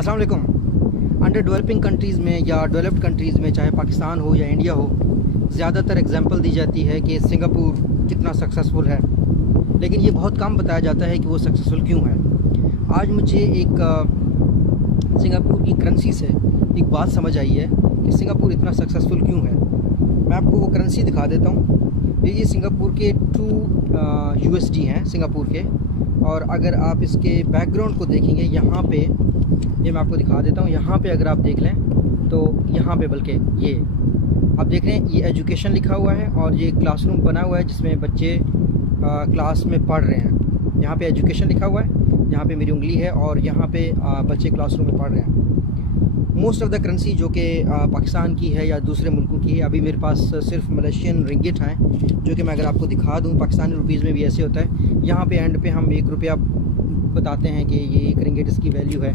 अस्सलाम वालेकुम। Under developing countries में या डेवलप्ड कंट्रीज़ में, चाहे पाकिस्तान हो या इंडिया हो, ज़्यादातर एग्जांपल दी जाती है कि सिंगापुर कितना सक्सेसफुल है, लेकिन ये बहुत कम बताया जाता है कि वो सक्सेसफुल क्यों है। आज मुझे एक सिंगापुर की करेंसी से एक बात समझ आई है कि सिंगापुर इतना सक्सेसफुल क्यों है। मैं आपको वो करेंसी दिखा देता हूँ। ये सिंगापुर के 2 USD हैं सिंगापुर के, और अगर आप इसके बैकग्राउंड को देखेंगे यहाँ पे, ये मैं आपको दिखा देता हूँ। यहाँ पे अगर आप देख लें तो यहाँ पे, बल्कि ये आप देख रहे हैं, ये एजुकेशन लिखा हुआ है और ये क्लासरूम बना हुआ है जिसमें बच्चे क्लास में पढ़ रहे हैं। यहाँ पे एजुकेशन लिखा हुआ है, यहाँ पे मेरी उंगली है, और यहाँ पे बच्चे क्लासरूम में पढ़ रहे हैं। मोस्ट ऑफ़ द करेंसी जो कि पाकिस्तान की है या दूसरे मुल्कों की है, अभी मेरे पास सिर्फ मलेशियन रिंगिट हैं, जो कि मैं अगर आपको दिखा दूँ, पाकिस्तानी रुपीज़ में भी ऐसे होता है। यहाँ पे एंड पे हम 1 रुपया बताते हैं कि ये 1 रिंगिट इसकी वैल्यू है।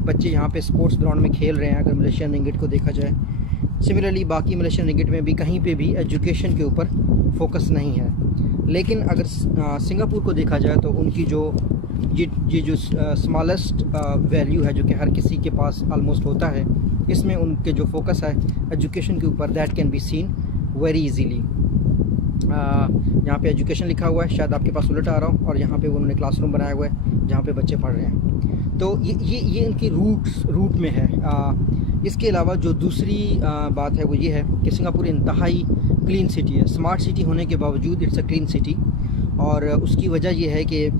बच्चे यहाँ पे स्पोर्ट्स ग्राउंड में खेल रहे हैं अगर मलेशियन रिंगिट को देखा जाए। सिमिलरली बाकी मलेशियन रिंगिट में भी कहीं पे भी एजुकेशन के ऊपर फोकस नहीं है। लेकिन अगर सिंगापुर को देखा जाए तो उनकी जो ये जो स्मॉलेस्ट वैल्यू है, जो कि हर किसी के पास आलमोस्ट होता है, इसमें उनके जो फोकस है एजुकेशन के ऊपर, that can be seen very easily. यहाँ पे एजुकेशन लिखा हुआ है, शायद आपके पास उलट आ रहा हो, और यहाँ पे उन्होंने क्लासरूम बनाया हुआ है जहाँ पे बच्चे पढ़ रहे हैं। तो ये इनकी रूट में है। इसके अलावा जो दूसरी बात है वो ये है कि सिंगापुर इंतहाई क्लीन सिटी है। स्मार्ट सिटी होने के बावजूद इट्स अ क्लीन सिटी, और उसकी वजह ये है कि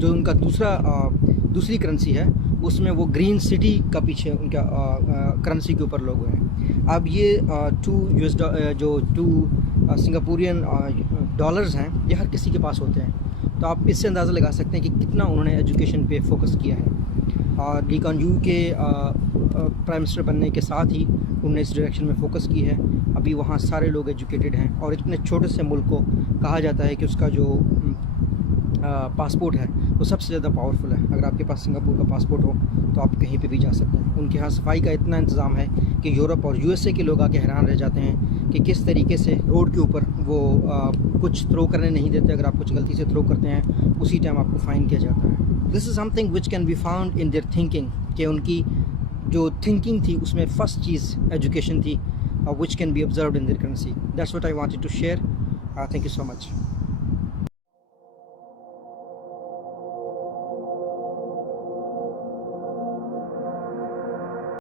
जो उनका दूसरी करेंसी है उसमें वो ग्रीन सिटी का पीछे उनका करेंसी के ऊपर लोगो है। अब ये 2 सिंगापुरियन डॉलर्स हैं, ये हर किसी के पास होते हैं। तो आप इससे अंदाज़ा लगा सकते हैं कि कितना उन्होंने एजुकेशन पे फोकस किया है। और ली कुआन यू के प्राइम मिनिस्टर बनने के साथ ही उन्होंने इस डायरेक्शन में फ़ोकस की है। अभी वहाँ सारे लोग एजुकेटेड हैं, और इतने छोटे से मुल्क को कहा जाता है कि उसका जो पासपोर्ट है वो सबसे ज़्यादा पावरफुल है। अगर आपके पास सिंगापुर का पासपोर्ट हो तो आप कहीं पे भी जा सकते हैं। उनके यहाँ सफाई का इतना इंतज़ाम है कि यूरोप और USA के लोग आके हैरान रह जाते हैं कि किस तरीके से रोड के ऊपर वो कुछ थ्रो करने नहीं देते। अगर आप कुछ गलती से थ्रो करते हैं उसी टाइम आपको फ़ाइन किया जाता है। This is something which can be found in their thinking, कि उनकी जो थिंकिंग थी उसमें फ़र्स्ट चीज़ एजुकेशन थी, which can be observed in their currency. That's what I wanted to share. Thank you so much.